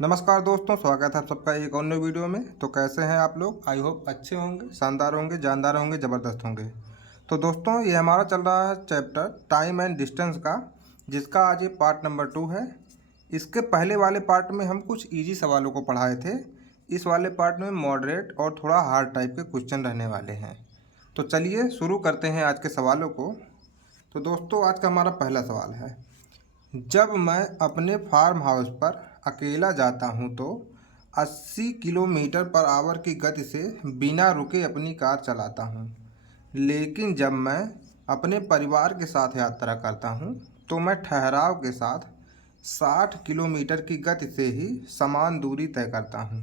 नमस्कार दोस्तों, स्वागत है आप सबका एक और नई वीडियो में। तो कैसे हैं आप लोग? आई होप अच्छे होंगे, शानदार होंगे, जानदार होंगे, ज़बरदस्त होंगे। तो दोस्तों, ये हमारा चल रहा है चैप्टर टाइम एंड डिस्टेंस का, जिसका आज ये पार्ट नंबर 2 है। इसके पहले वाले पार्ट में हम कुछ इजी सवालों को पढ़ाए थे। इस वाले पार्ट में मॉडरेट और थोड़ा हार्ड टाइप के क्वेश्चन रहने वाले हैं। तो चलिए शुरू करते हैं आज के सवालों को। तो दोस्तों, आज का हमारा पहला सवाल है, जब मैं अपने फार्म हाउस पर अकेला जाता हूं तो 80 किलोमीटर पर आवर की गति से बिना रुके अपनी कार चलाता हूं, लेकिन जब मैं अपने परिवार के साथ यात्रा करता हूं तो मैं ठहराव के साथ 60 किलोमीटर की गति से ही समान दूरी तय करता हूं।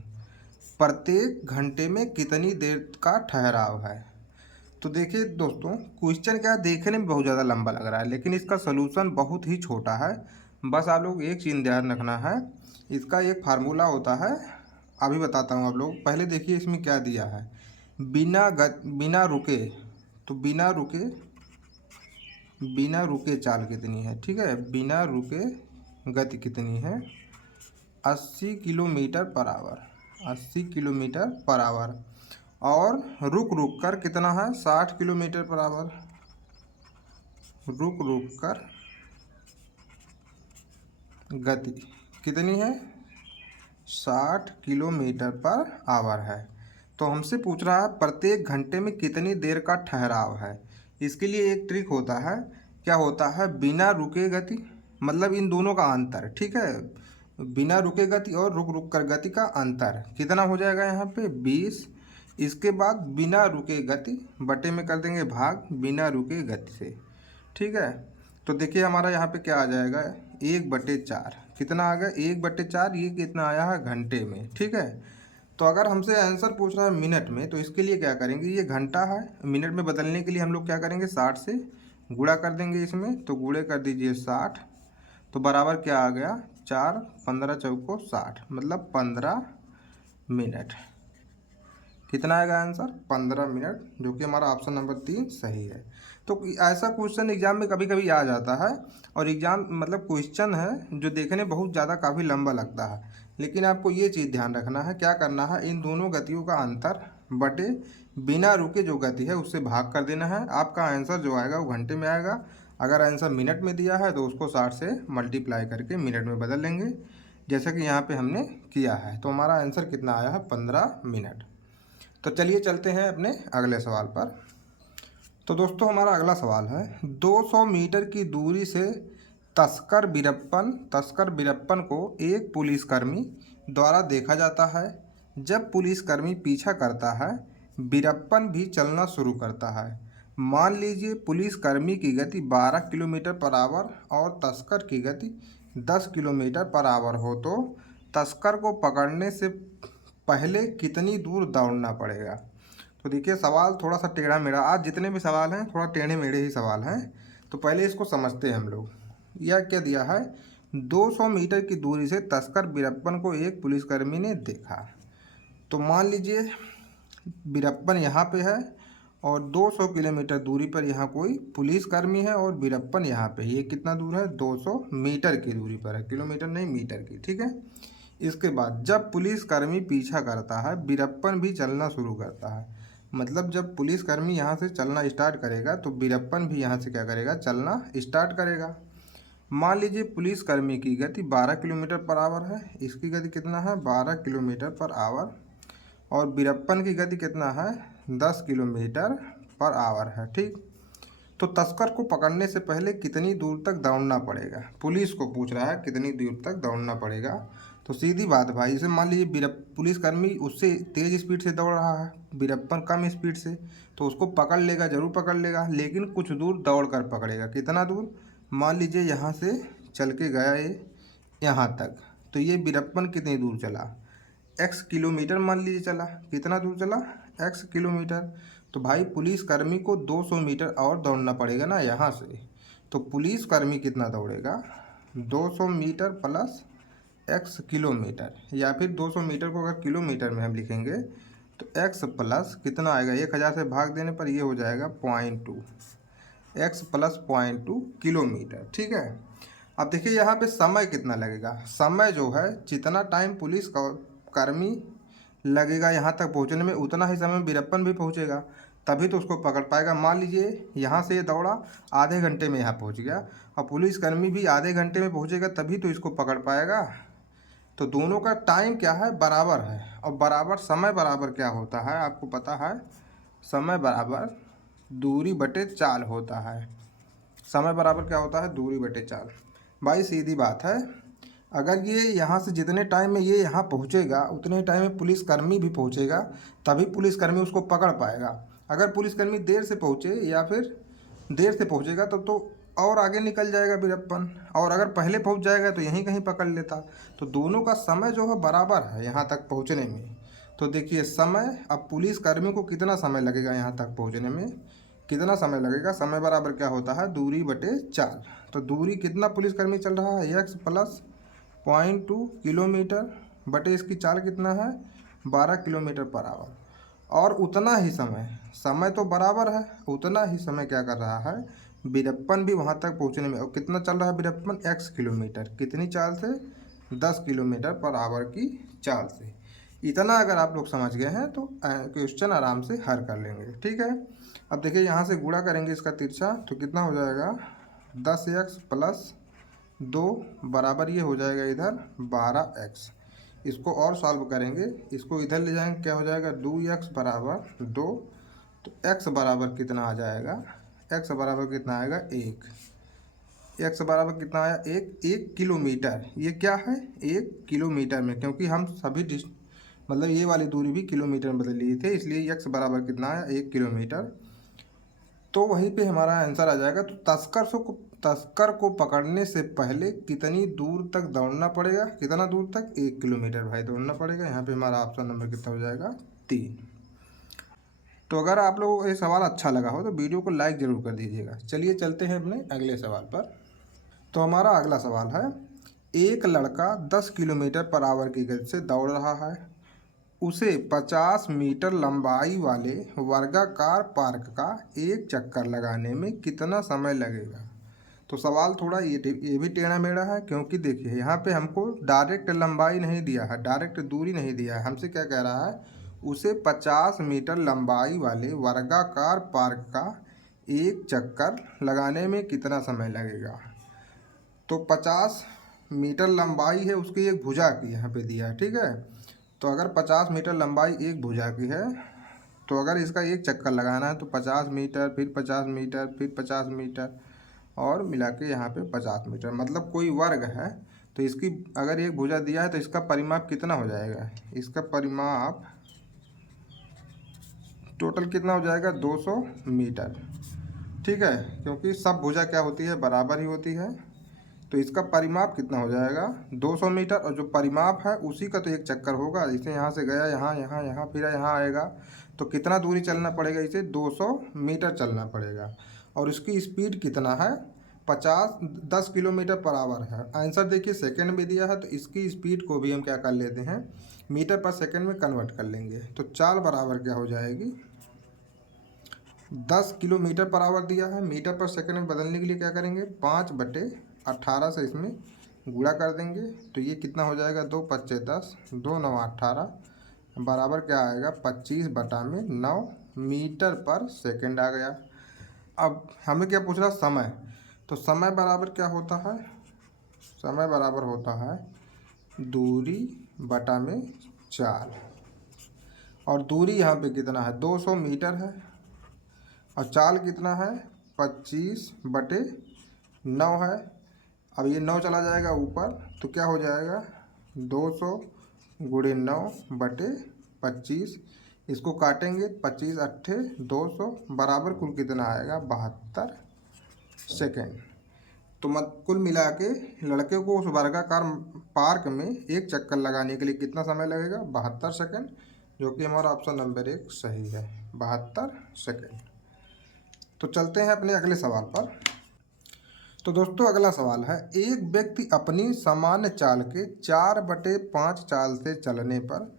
प्रत्येक घंटे में कितनी देर का ठहराव है? तो देखिए दोस्तों, क्वेश्चन क्या देखने में बहुत ज़्यादा लंबा लग रहा है, लेकिन इसका सलूशन बहुत ही छोटा है। बस आप लोग एक चीज़ ध्यान रखना है, इसका एक फार्मूला होता है। अभी बताता हूँ आप लोग। पहले देखिए इसमें क्या दिया है, बिना रुके। तो बिना रुके चाल कितनी है, ठीक है, बिना रुके गति कितनी है? 80 kilometre per hour, 80 kilometre per hour. और रुक रुक कर कितना है? 60 किलोमीटर पर आवर। रुक रुक कर गति कितनी है? 60 किलोमीटर पर आवर है। तो हमसे पूछ रहा है प्रत्येक घंटे में कितनी देर का ठहराव है। इसके लिए एक ट्रिक होता है। क्या होता है? बिना रुके गति, मतलब इन दोनों का अंतर, ठीक है। बिना रुके गति और रुक रुक कर गति का अंतर कितना हो जाएगा यहाँ पे? 20। इसके बाद बिना रुके गति बटे में कर देंगे भाग बिना रुके गति से, ठीक है। तो देखिए हमारा यहाँ पे क्या आ जाएगा, 1/4। कितना आ गया? 1/4। ये कितना आया है? घंटे में, ठीक है। तो अगर हमसे आंसर पूछ रहा है मिनट में, तो इसके लिए क्या करेंगे, ये घंटा है, मिनट में बदलने के लिए हम लोग क्या करेंगे, 60 से गुणा कर देंगे इसमें। तो गुणे कर दीजिए 60, तो बराबर क्या आ गया? 4 15 चौको 60, मतलब 15 मिनट। कितना आएगा आंसर? 15 मिनट, जो कि हमारा ऑप्शन नंबर 3 सही है। तो ऐसा क्वेश्चन एग्जाम में कभी कभी आ जाता है, और एग्जाम मतलब क्वेश्चन है जो देखने बहुत ज़्यादा काफ़ी लंबा लगता है, लेकिन आपको ये चीज़ ध्यान रखना है, क्या करना है, इन दोनों गतियों का अंतर बटे बिना रुके जो गति है उससे भाग कर देना है। आपका आंसर जो आएगा वो घंटे में आएगा। अगर आंसर मिनट में दिया है तो उसको 60 से मल्टीप्लाई करके मिनट में बदल लेंगे, जैसा कि यहाँ पे हमने किया है। तो हमारा आंसर कितना आया है? 15 मिनट। तो चलिए चलते हैं अपने अगले सवाल पर। तो दोस्तों, हमारा अगला सवाल है, 200 मीटर की दूरी से तस्कर बीरप्पन को एक पुलिसकर्मी द्वारा देखा जाता है। जब पुलिसकर्मी पीछा करता है, बीरप्पन भी चलना शुरू करता है। मान लीजिए पुलिसकर्मी की गति 12 किलोमीटर पर आवर और तस्कर की गति 10 किलोमीटर पर आवर हो, तो तस्कर को पकड़ने से पहले कितनी दूर दौड़ना पड़ेगा? तो देखिए सवाल थोड़ा सा टेढ़ा मेढ़ा, आज जितने भी सवाल हैं थोड़ा टेढ़े मेढ़े ही सवाल हैं। तो पहले इसको समझते हैं हम लोग। यह क्या दिया है, 200 मीटर की दूरी से तस्कर बीरप्पन को एक पुलिसकर्मी ने देखा। तो मान लीजिए बीरप्पन यहाँ पे है और 200 किलोमीटर दूरी पर यहाँ कोई पुलिसकर्मी है, और बीरप्पन यहाँ पे, ये कितना दूर है? 200 मीटर की दूरी पर है, किलोमीटर नहीं मीटर की, ठीक है। इसके बाद जब पुलिसकर्मी पीछा करता है, बीरप्पन भी चलना शुरू करता है। मतलब जब पुलिसकर्मी यहाँ से चलना स्टार्ट करेगा तो बीरप्पन भी यहाँ से क्या करेगा? चलना स्टार्ट करेगा। मान लीजिए पुलिसकर्मी की गति 12 किलोमीटर पर आवर है, इसकी गति कितना है? 12 किलोमीटर पर आवर। और बीरप्पन की गति कितना है? 10 किलोमीटर पर आवर है, ठीक। तो तस्कर को पकड़ने से पहले कितनी दूर तक दौड़ना पड़ेगा? पुलिस को पूछ रहा है कितनी दूर तक दौड़ना पड़ेगा। तो सीधी बात भाई, इसे मान लीजिए पुलिसकर्मी उससे तेज़ स्पीड से दौड़ रहा है, बीरप्पन कम स्पीड से, तो उसको पकड़ लेगा, ज़रूर पकड़ लेगा, लेकिन कुछ दूर दौड़ कर पकड़ेगा। कितना दूर? मान लीजिए यहाँ से चल के गया ये यहाँ तक, तो ये बीरप्पन कितनी दूर चला? x किलोमीटर मान लीजिए चला। कितना दूर चला? x kilometre. तो भाई पुलिसकर्मी को 200 मीटर और दौड़ना पड़ेगा ना यहाँ से। तो पुलिसकर्मी कितना दौड़ेगा? 200 मीटर प्लस x किलोमीटर, या फिर 200 मीटर को अगर किलोमीटर में हम लिखेंगे तो x प्लस कितना आएगा? 1000 से भाग देने पर ये हो जाएगा 0.2, x प्लस 0.2 किलोमीटर, ठीक है। अब देखिए यहाँ पे समय कितना लगेगा। समय जो है जितना टाइम पुलिस कर्मी लगेगा यहाँ तक पहुँचने में, उतना ही समय वीरप्पन भी पहुँचेगा, तभी तो उसको पकड़ पाएगा। मान लीजिए यहाँ से ये दौड़ा, आधे घंटे में यहाँ पहुँच गया, और पुलिसकर्मी भी आधे घंटे में पहुँचेगा, तभी तो इसको पकड़ पाएगा। तो दोनों का टाइम क्या है, बराबर है। और बराबर समय बराबर क्या होता है आपको पता है, समय बराबर दूरी बटे चाल होता है। समय बराबर क्या होता है, दूरी बटे चाल। भाई सीधी बात है, अगर ये यहाँ से जितने टाइम में ये यहाँ पहुँचेगा उतने टाइम में पुलिसकर्मी भी पहुँचेगा, तभी पुलिसकर्मी उसको पकड़ पाएगा। अगर पुलिसकर्मी देर से पहुँचे या फिर देर से पहुँचेगा तो और आगे निकल जाएगा वीरप्पन, और अगर पहले पहुँच जाएगा तो यहीं कहीं पकड़ लेता। तो दोनों का समय जो है बराबर है यहाँ तक पहुँचने में। तो देखिए समय, अब पुलिसकर्मी को कितना समय लगेगा यहाँ तक पहुँचने में, कितना समय लगेगा, समय बराबर क्या होता है, दूरी बटे चाल। तो दूरी कितना पुलिसकर्मी चल रहा है, x प्लस 0.2 किलोमीटर बटे इसकी चाल कितना है, 12 किलोमीटर पर आवर। और उतना ही समय, समय तो बराबर है, उतना ही समय क्या कर रहा है वीरप्पन भी वहाँ तक पहुँचने में। और कितना चल रहा है वीरप्पन, x किलोमीटर, कितनी चाल से, 10 किलोमीटर पर आवर की चाल से। इतना अगर आप लोग समझ गए हैं तो क्वेश्चन आराम से हल कर लेंगे। ठीक है, अब देखिए यहाँ से गुणा करेंगे इसका तिरछा, तो कितना हो जाएगा, 10x प्लस 2 बराबर ये हो जाएगा इधर 12x। इसको और सॉल्व करेंगे, इसको इधर ले जाएंगे, क्या हो जाएगा, 2x बराबर 2। तो x बराबर कितना आ जाएगा, x बराबर कितना आएगा, 1। x बराबर कितना आया, 1 किलोमीटर। ये क्या है, 1 किलोमीटर में, क्योंकि हम सभी मतलब ये वाली दूरी भी किलोमीटर में बदल लिए थे, इसलिए x बराबर कितना आया, 1 किलोमीटर। तो वहीं पे हमारा आंसर आ जाएगा। तो तस्कर को पकड़ने से पहले कितनी दूर तक दौड़ना पड़ेगा, कितना दूर तक, 1 किलोमीटर भाई दौड़ना पड़ेगा। यहाँ पे हमारा ऑप्शन नंबर कितना हो जाएगा, 3। तो अगर आप लोगों को ये सवाल अच्छा लगा हो तो वीडियो को लाइक ज़रूर कर दीजिएगा। चलिए चलते हैं अपने अगले सवाल पर। तो हमारा अगला सवाल है, एक लड़का 10 किलोमीटर पर आवर की गति से दौड़ रहा है, उसे 50 मीटर लंबाई वाले वर्गाकार पार्क का एक चक्कर लगाने में कितना समय लगेगा। तो सवाल थोड़ा ये भी टेढ़ा मेढ़ा है, क्योंकि देखिए यहाँ पे हमको डायरेक्ट लंबाई नहीं दिया है, डायरेक्ट दूरी नहीं दिया है। हमसे क्या कह रहा है, उसे 50 मीटर लंबाई वाले वर्गाकार पार्क का एक चक्कर लगाने में कितना समय लगेगा। तो 50 मीटर लंबाई है उसकी एक भुजा की, यहाँ पे दिया है। ठीक है, तो अगर 50 मीटर लंबाई एक भुजा की है, तो अगर इसका एक चक्कर लगाना है तो 50 मीटर, फिर 50 मीटर, फिर 50 मीटर, और मिला के यहाँ पे 50 मीटर, मतलब कोई वर्ग है। तो इसकी अगर एक भुजा दिया है तो इसका परिमाप कितना हो जाएगा, इसका परिमाप टोटल कितना हो जाएगा, 200 मीटर। ठीक है, क्योंकि सब भुजा क्या होती है, बराबर ही होती है। तो इसका परिमाप कितना हो जाएगा, 200 मीटर। और जो परिमाप है उसी का तो एक चक्कर होगा, इसे यहाँ से गया यहाँ, यहाँ, यहाँ, फिर यहाँ आएगा, तो कितना दूरी चलना पड़ेगा, इसे 200 मीटर चलना पड़ेगा। और इसकी स्पीड कितना है, 10 किलोमीटर पर आवर है। आंसर देखिए सेकंड में दिया है, तो इसकी स्पीड को भी हम क्या कर लेते हैं, मीटर पर सेकंड में कन्वर्ट कर लेंगे। तो चाल बराबर क्या हो जाएगी, 10 किलोमीटर पर आवर दिया है, मीटर पर सेकंड में बदलने के लिए क्या करेंगे, 5/18 से इसमें गुणा कर देंगे। तो ये कितना हो जाएगा, 2 पच्चे 10, 2 9 18 बराबर क्या आएगा, 25/9 मीटर पर सेकंड आ गया। अब हमें क्या पूछ रहा, समय। तो समय बराबर क्या होता है, समय बराबर होता है दूरी बटा में चाल। और दूरी यहाँ पे कितना है, 200 मीटर है, और चाल कितना है, 25/9 है। अब ये 9 चला जाएगा ऊपर, तो क्या हो जाएगा, 200 × 9/25। इसको काटेंगे, 25 अट्ठे 200 बराबर कुल कितना आएगा, 72 सेकेंड। तो कुल मिला के लड़के को उस वर्गाकार पार्क में एक चक्कर लगाने के लिए कितना समय लगेगा, 72 सेकेंड, जो कि हमारा ऑप्शन नंबर 1 सही है, 72 सेकेंड। तो चलते हैं अपने अगले सवाल पर। तो दोस्तों अगला सवाल है, एक व्यक्ति अपनी सामान्य चाल के 4/5 चाल से चलने पर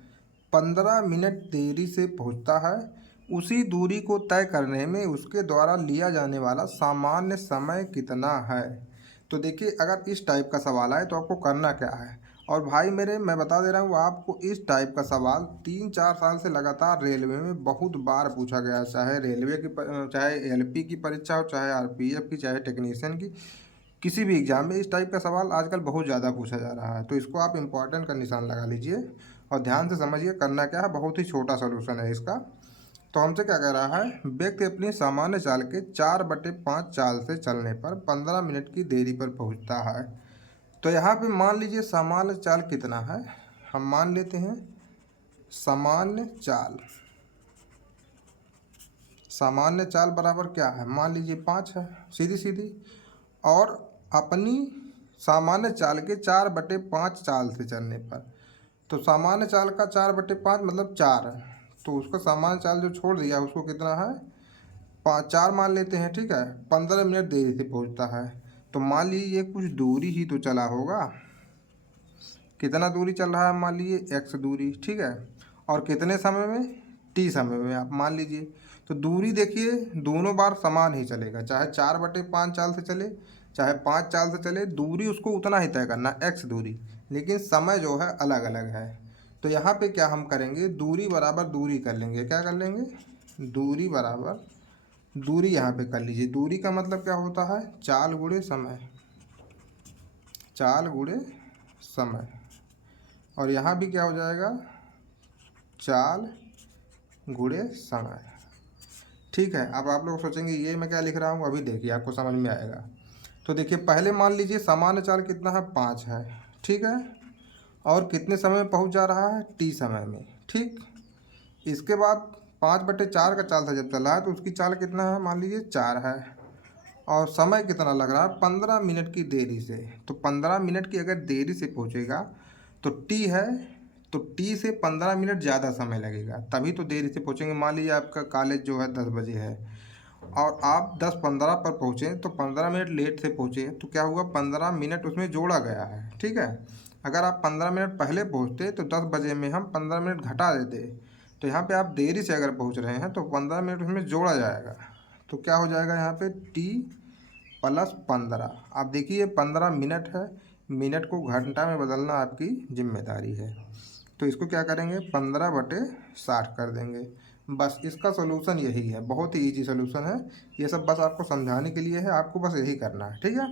15 मिनट देरी से पहुंचता है। उसी दूरी को तय करने में उसके द्वारा लिया जाने वाला सामान्य समय कितना है। तो देखिए अगर इस टाइप का सवाल आए तो आपको करना क्या है। और भाई मेरे मैं बता दे रहा हूँ आपको, इस टाइप का सवाल 3-4 साल से लगातार रेलवे में बहुत बार पूछा गया है। चाहे रेलवे की चाहे एलपी की परीक्षा हो, चाहे आरपीएफ की, चाहे टेक्नीशियन की, किसी भी एग्जाम में इस टाइप का सवाल आजकल बहुत ज़्यादा पूछा जा रहा है। तो इसको आप इम्पोर्टेंट का निशान लगा लीजिए और ध्यान से समझिए करना क्या है। बहुत ही छोटा सोल्यूशन है इसका। तो हमसे क्या कह रहा है, व्यक्ति अपनी सामान्य चाल के 4/5 चाल से चलने पर 15 मिनट की देरी पर पहुंचता है। तो यहाँ पे मान लीजिए सामान्य चाल कितना है, हम मान लेते हैं सामान्य चाल। सामान्य चाल बराबर क्या है, मान लीजिए 5 है, सीधी सीधी। और अपनी सामान्य चाल के 4/5 चाल से चलने पर, तो सामान्य चाल का 4/5 मतलब 4 है। तो उसका सामान्य चाल जो छोड़ दिया उसको कितना है, 4 मान लेते हैं, ठीक है। 15 मिनट देरी से पहुंचता है। तो मान लीजिए कुछ दूरी ही तो चला होगा। कितना दूरी चल रहा है, मान लीजिए x दूरी, ठीक है। और कितने समय में, t समय में आप मान लीजिए। तो दूरी देखिए दोनों बार समान ही चलेगा, चाहे 4/5 चाल से चले चाहे 5 चाल से चले, दूरी उसको उतना ही तय करना x दूरी, लेकिन समय जो है अलग अलग है। तो यहाँ पे क्या हम करेंगे, दूरी बराबर दूरी कर लेंगे। क्या कर लेंगे, दूरी बराबर दूरी यहाँ पे कर लीजिए। दूरी का मतलब क्या होता है, चाल गुणे समय, चाल गुणे समय। और यहाँ भी क्या हो जाएगा, चाल गुणे समय, ठीक है। अब आप लोग सोचेंगे ये मैं क्या लिख रहा हूँ, अभी देखिए आपको समझ में आएगा। तो देखिए पहले मान लीजिए सामान्य चाल कितना है, 5 है, ठीक है। और कितने समय में पहुँच जा रहा है, t समय में, ठीक। इसके बाद 5/4 का चाल था जब चला है, तो उसकी चाल कितना है, मान लीजिए 4 है। और समय कितना लग रहा है, 15 मिनट की देरी से। तो 15 मिनट की अगर देरी से पहुँचेगा तो t है, तो t से 15 मिनट ज़्यादा समय लगेगा, तभी तो देरी से पहुँचेंगे। मान लीजिए आपका कॉलेज जो है 10 बजे है और आप 10:15 पर पहुँचे, तो 15 मिनट लेट से पहुँचे, तो क्या हुआ, 15 मिनट उसमें जोड़ा गया है, ठीक है। अगर आप 15 मिनट पहले पहुँचते तो 10 बजे में हम 15 मिनट घटा देते। तो यहाँ पे आप देरी से अगर पहुँच रहे हैं तो 15 मिनट उसमें जोड़ा जाएगा। तो क्या हो जाएगा यहाँ पे, t + 15। आप देखिए 15 मिनट है, मिनट को घंटा में बदलना आपकी जिम्मेदारी है। तो इसको क्या करेंगे, 15/60 कर देंगे। बस इसका सोल्यूशन यही है, बहुत ही ईजी सोल्यूशन है। ये सब बस आपको समझाने के लिए है, आपको बस यही करना है, ठीक है।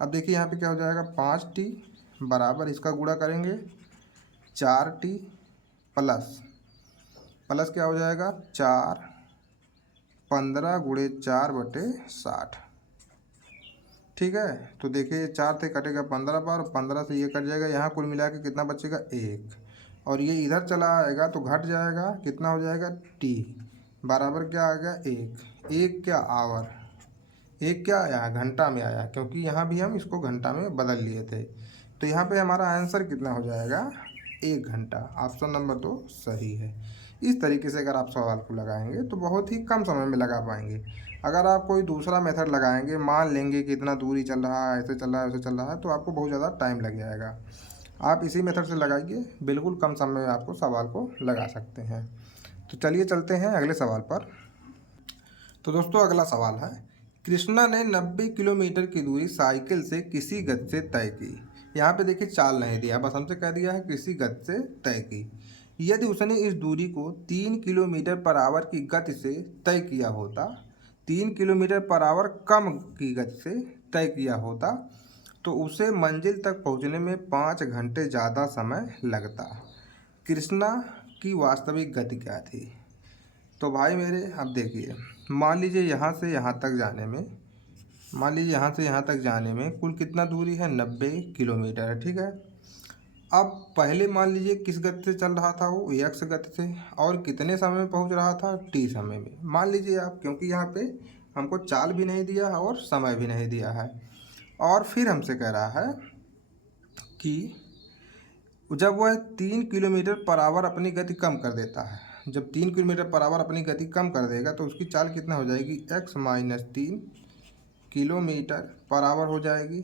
अब देखिए यहाँ पे क्या हो जाएगा, 5t बराबर इसका गुणा करेंगे 4t प्लस क्या हो जाएगा, 4, 15 गुणे 4/60, ठीक है। तो देखिए 4 से कटेगा 15 बार, 15 से ये कट जाएगा, यहाँ कुल मिला के कितना बचेगा, 1। और ये इधर चला आएगा तो घट जाएगा, कितना हो जाएगा, t बराबर क्या आ गया, 1। 1 क्या आवर, 1 क्या आया, घंटा में आया, क्योंकि यहाँ भी हम इसको घंटा में बदल लिए थे। तो यहाँ पे हमारा आंसर कितना हो जाएगा, 1 घंटा। ऑप्शन नंबर 2 सही है। इस तरीके से अगर आप सवाल को लगाएंगे तो बहुत ही कम समय में लगा पाएंगे। अगर आप कोई दूसरा मेथड लगाएंगे, मान लेंगे कि इतना दूरी चल रहा है, ऐसे चल रहा है, वैसे चल रहा है, तो आपको बहुत ज़्यादा टाइम लग जाएगा। आप इसी मेथड से लगाइए, बिल्कुल कम समय में आपको सवाल को लगा सकते हैं। तो चलिए चलते हैं अगले सवाल पर। तो दोस्तों अगला सवाल है, कृष्णा ने 90 किलोमीटर की दूरी साइकिल से किसी गति से तय की। यहाँ पे देखिए चाल नहीं दिया, बस हमसे कह दिया है किसी गति से तय की। यदि उसने इस दूरी को 3 किलोमीटर पर आवर की गति से तय किया होता, 3 किलोमीटर पर आवर कम की गति से तय किया होता, तो उसे मंजिल तक पहुँचने में 5 घंटे ज़्यादा समय लगता। कृष्णा की वास्तविक गति क्या थी। तो भाई मेरे अब देखिए, मान लीजिए यहाँ से यहाँ तक जाने में, मान लीजिए यहाँ से यहाँ तक जाने में कुल कितना दूरी है, 90 किलोमीटर है, ठीक है। अब पहले मान लीजिए किस गति से चल रहा था, वो x गति से, और कितने समय में पहुँच रहा था, t समय में। मान लीजिए आप, क्योंकि यहाँ पे हमको चाल भी नहीं दिया है और समय भी नहीं दिया है। और फिर हमसे कह रहा है कि जब वह 3 किलोमीटर पर आवर अपनी गति कम कर देता है, जब 3 किलोमीटर पर आवर अपनी गति कम कर देगा तो उसकी चाल कितना हो जाएगी, x - 3 किलोमीटर पर आवर हो जाएगी।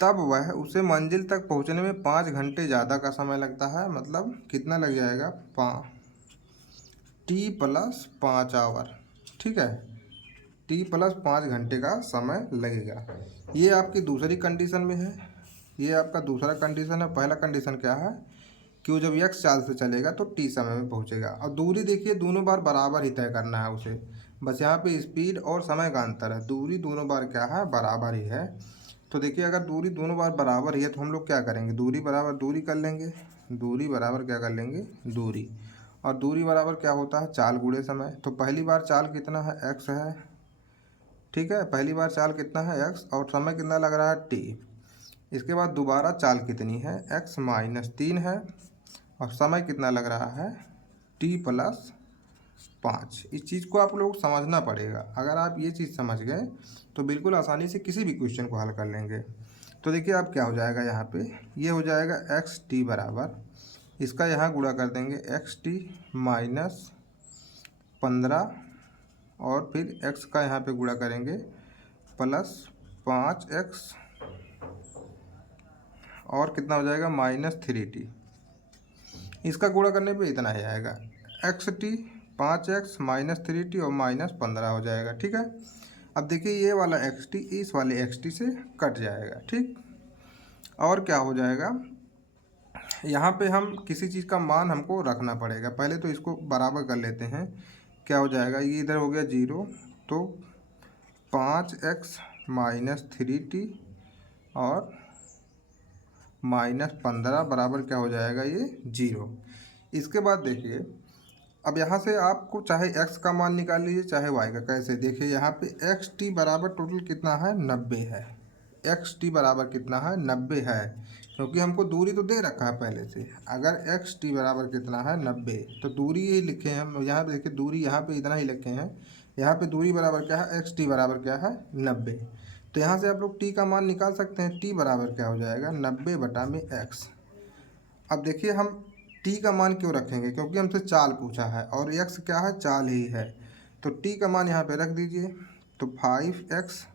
तब वह उसे मंजिल तक पहुंचने में 5 घंटे ज़्यादा का समय लगता है। मतलब कितना लग जाएगा, t + 5 आवर, ठीक है। t + 5 घंटे का समय लगेगा। ये आपकी दूसरी कंडीशन में है, ये आपका दूसरा कंडीशन है। पहला कंडीशन क्या है कि वो जब x चाल से चलेगा तो t समय में पहुंचेगा। और दूरी देखिए दोनों बार बराबर ही तय करना है उसे, बस यहाँ पे स्पीड और समय का अंतर है। दूरी दोनों बार क्या है, बराबर ही है। तो देखिए अगर दूरी दोनों बार बराबर ही है तो हम लोग क्या करेंगे, दूरी बराबर दूरी कर लेंगे। दूरी बराबर क्या कर लेंगे, दूरी। और दूरी बराबर क्या होता है, चाल गुणे समय। तो पहली बार चाल कितना है, x है, ठीक है। पहली बार चाल कितना है, x, और समय कितना लग रहा है, t। इसके बाद दोबारा चाल कितनी है, x माइनस 3 है, और समय कितना लग रहा है, t प्लस 5। इस चीज़ को आप लोग समझना पड़ेगा। अगर आप ये चीज़ समझ गए तो बिल्कुल आसानी से किसी भी क्वेश्चन को हल कर लेंगे। तो देखिए अब क्या हो जाएगा, यहाँ पे ये हो जाएगा एक्स टी बराबर, इसका यहाँ गुणा कर देंगे एक्स टी माइनस 15, और फिर x का यहाँ पे गुणा करेंगे प्लस 5x, और कितना हो जाएगा, -3t। इसका गुणा करने पे इतना ही आएगा, एक्स टी 5x -3t और -15 हो जाएगा, ठीक है। अब देखिए ये वाला एक्स टी इस वाले एक्स टी से कट जाएगा, ठीक। और क्या हो जाएगा, यहाँ पे हम किसी चीज़ का मान हमको रखना पड़ेगा। पहले तो इसको बराबर कर लेते हैं। क्या हो जाएगा, ये इधर हो गया 0, तो 5x -3t और -15 बराबर क्या हो जाएगा, ये 0। इसके बाद देखिए अब यहाँ से आपको चाहे x का मान निकाल लीजिए चाहे y का। कैसे, देखिए यहाँ पे एक्स टी बराबर टोटल कितना है, 90 है। एक्स टी बराबर कितना है, 90 है, क्योंकि हमको दूरी तो दे रखा है पहले से। अगर एक्स टी बराबर कितना है, 90, तो दूरी ये लिखे हैं हम यहाँ पे। देखिए दूरी यहाँ पे इतना ही लिखे हैं, यहाँ पे दूरी बराबर क्या है, एक्स टी बराबर क्या है, 90। तो यहाँ से आप लोग टी का मान निकाल सकते हैं। टी बराबर क्या हो जाएगा, 90/x। अब देखिए हम टी का मान क्यों रखेंगे, क्योंकि हमसे चाल पूछा है और x क्या है, चाल ही है। तो टी का मान यहाँ पे रख दीजिए, तो 5x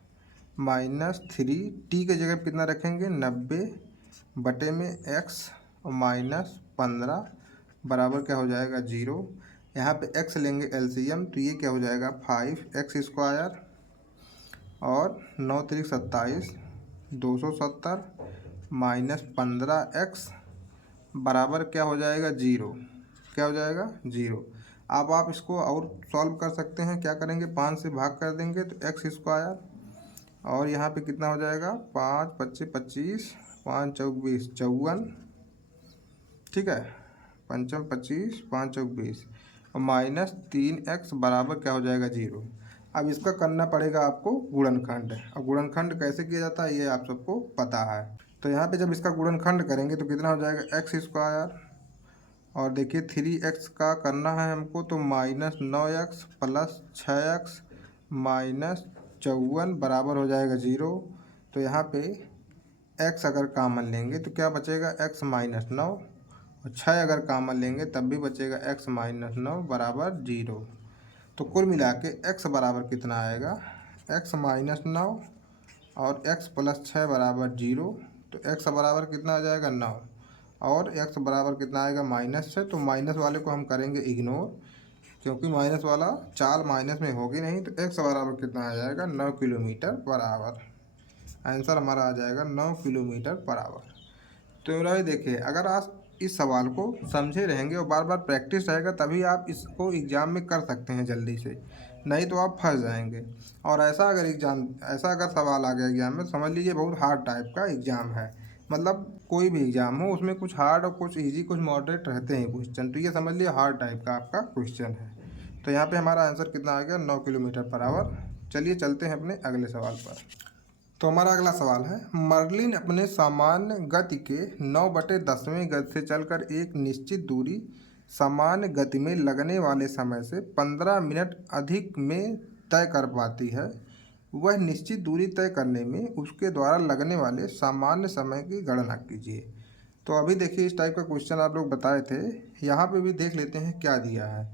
-3, टी के जगह पे कितना रखेंगे, 90/x और -15 बराबर क्या हो जाएगा, 0। यहाँ पे x लेंगे एलसीएम, तो ये क्या हो जाएगा, 5x² और 9 3 27, 270 -15x बराबर क्या हो जाएगा, 0। क्या हो जाएगा, 0। अब आप इसको और सॉल्व कर सकते हैं। क्या करेंगे, 5 से भाग कर देंगे तो x², और यहाँ पे कितना हो जाएगा, 5 25 25, 5 चौक 20 54, ठीक है, 5 25 5 चौक 20, और -3x बराबर क्या हो जाएगा, 0। अब इसका करना पड़ेगा आपको गुणनखंड। और गुणनखंड कैसे किया जाता है ये आप सबको पता है। तो यहाँ पे जब इसका गुणनखंड करेंगे तो कितना हो जाएगा, x², और देखिए 3x का करना है हमको, तो -9x प्लस 6x -54 बराबर हो जाएगा 0। तो यहाँ पे x अगर कामन लेंगे तो क्या बचेगा, x -9, और 6 अगर कामन लेंगे तब भी बचेगा x -9 बराबर 0। तो कुल मिला के x बराबर कितना आएगा, x -9 और x + 6 बराबर 0। तो x बराबर कितना आ जाएगा, 9, और x बराबर कितना आएगा, -6। तो माइनस वाले को हम करेंगे इग्नोर, क्योंकि माइनस वाला चाल माइनस में होगी नहीं। तो x बराबर कितना आ जाएगा, 9 किलोमीटर बराबर। आंसर हमारा आ जाएगा 9 किलोमीटर बराबर। तो भाई देखिए अगर आप इस सवाल को समझे रहेंगे और बार बार प्रैक्टिस रहेगा तभी आप इसको एग्ज़ाम में कर सकते हैं जल्दी से, नहीं तो आप फंस जाएंगे। और ऐसा अगर सवाल आ गया एग्ज़ाम में, समझ लीजिए बहुत हार्ड टाइप का एग्ज़ाम है। मतलब कोई भी एग्ज़ाम हो उसमें कुछ हार्ड और कुछ इजी कुछ मॉडरेट रहते हैं क्वेश्चन, तो ये समझ लीजिए हार्ड टाइप का आपका क्वेश्चन है। तो यहाँ पे हमारा आंसर कितना आ गया, 9 किलोमीटर पर आवर। चलिए चलते हैं अपने अगले सवाल पर। तो हमारा अगला सवाल है, मर्लिन अपने सामान्य गति के 9/10वें गति से चलकर एक निश्चित दूरी सामान्य गति में लगने वाले समय से 15 मिनट अधिक में तय कर पाती है। वह निश्चित दूरी तय करने में उसके द्वारा लगने वाले सामान्य समय की गणना कीजिए। तो अभी देखिए इस टाइप का क्वेश्चन आप लोग बताए थे, यहाँ पे भी देख लेते हैं क्या दिया है।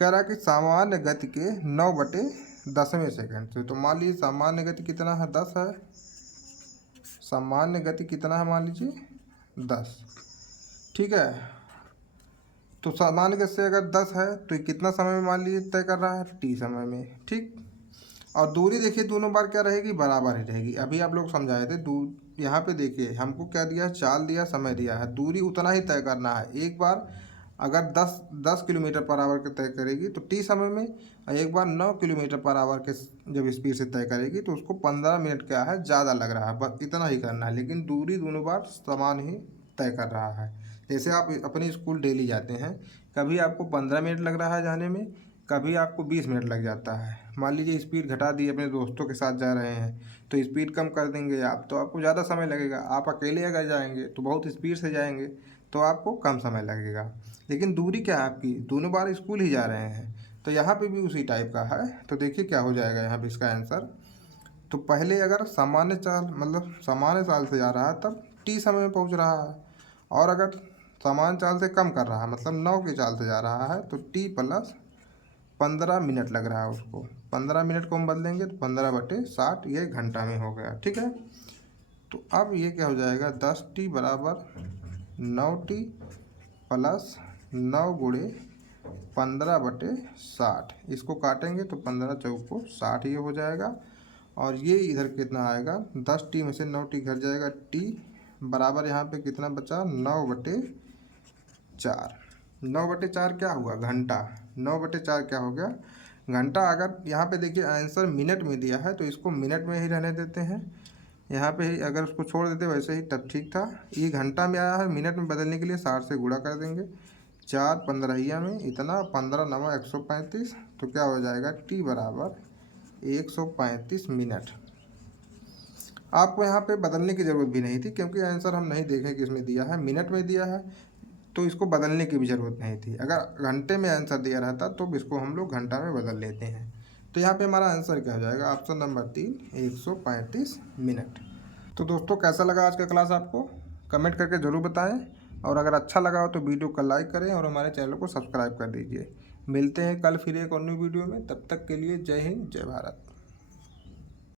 कह रहा है कि सामान्य गति के 9/10वें सेकंड से, तो मान लीजिए सामान्य गति कितना है, 10 है। सामान्य गति कितना है, मान लीजिए 10, ठीक है। तो सामान्य गति से अगर 10 है तो ये कितना समय में मान लीजिए तय कर रहा है, t समय में, ठीक। और दूरी देखिए दोनों बार क्या रहेगी, बराबर ही रहेगी। अभी आप लोग समझाए थे यहाँ पे देखिए हमको क्या दिया है, चाल दिया, समय दिया है, दूरी उतना ही तय करना है। एक बार अगर 10 किलोमीटर पर आवर के तय करेगी तो टी समय में, और एक बार 9 किलोमीटर पर आवर के जब स्पीड से तय करेगी तो उसको 15 मिनट क्या है, ज़्यादा लग रहा है। बस इतना ही करना है, लेकिन दूरी दोनों बार समान ही तय कर रहा है। जैसे आप अपने स्कूल डेली जाते हैं, कभी आपको 15 मिनट लग रहा है जाने में, कभी आपको 20 मिनट लग जाता है। मान लीजिए स्पीड घटा दी, अपने दोस्तों के साथ जा रहे हैं तो स्पीड कम कर देंगे आप, तो आपको ज़्यादा समय लगेगा। आप अकेले अगर जाएंगे तो बहुत स्पीड से जाएंगे तो आपको कम समय लगेगा। लेकिन दूरी क्या है आपकी, दोनों बार स्कूल ही जा रहे हैं, तो यहाँ पे भी उसी टाइप का है। तो देखिए क्या हो जाएगा यहाँ पे इसका आंसर। तो पहले अगर सामान्य चाल, मतलब सामान्य चाल से जा रहा है तब टी समय में पहुँच रहा है, और अगर सामान्य चाल से कम कर रहा है, मतलब 9 की चाल से जा रहा है, तो टी प्लस 15 मिनट लग रहा है उसको। 15 मिनट को हम बदलेंगे तो 15/60 ये घंटा में हो गया, ठीक है। तो अब ये क्या हो जाएगा, 10t बराबर 9t प्लस 9 गुणे 15/60। इसको काटेंगे तो 15 चौको 60 ये हो जाएगा। और ये इधर कितना आएगा, 10t में से 9t घट जाएगा, t बराबर यहाँ पे कितना बचा, 9/4। 9/4 क्या हुआ, घंटा। 9/4 क्या हो गया, घंटा। अगर यहाँ पे देखिए आंसर मिनट में दिया है तो इसको मिनट में ही रहने देते हैं, यहाँ पे ही अगर उसको छोड़ देते वैसे ही तब ठीक था। ये घंटा में आया है, मिनट में बदलने के लिए 60 से गुणा कर देंगे। 4 15 में इतना, 15 9 135, तो क्या हो जाएगा, टी बराबर 135 मिनट। आपको यहाँ पे बदलने की ज़रूरत भी नहीं थी, क्योंकि आंसर हम नहीं देखें कि इसमें दिया है, मिनट में दिया है, तो इसको बदलने की भी ज़रूरत नहीं थी। अगर घंटे में आंसर दिया रहता तो इसको हम लोग घंटा में बदल लेते हैं। तो यहाँ पे हमारा आंसर क्या हो जाएगा, ऑप्शन नंबर 3 135 मिनट। तो दोस्तों कैसा लगा आज का क्लास आपको, कमेंट करके ज़रूर बताएं, और अगर अच्छा लगा हो तो वीडियो को लाइक करें और हमारे चैनल को सब्सक्राइब कर दीजिए। मिलते हैं कल फिर एक और न्यू वीडियो में, तब तक के लिए जय हिंद जय भारत।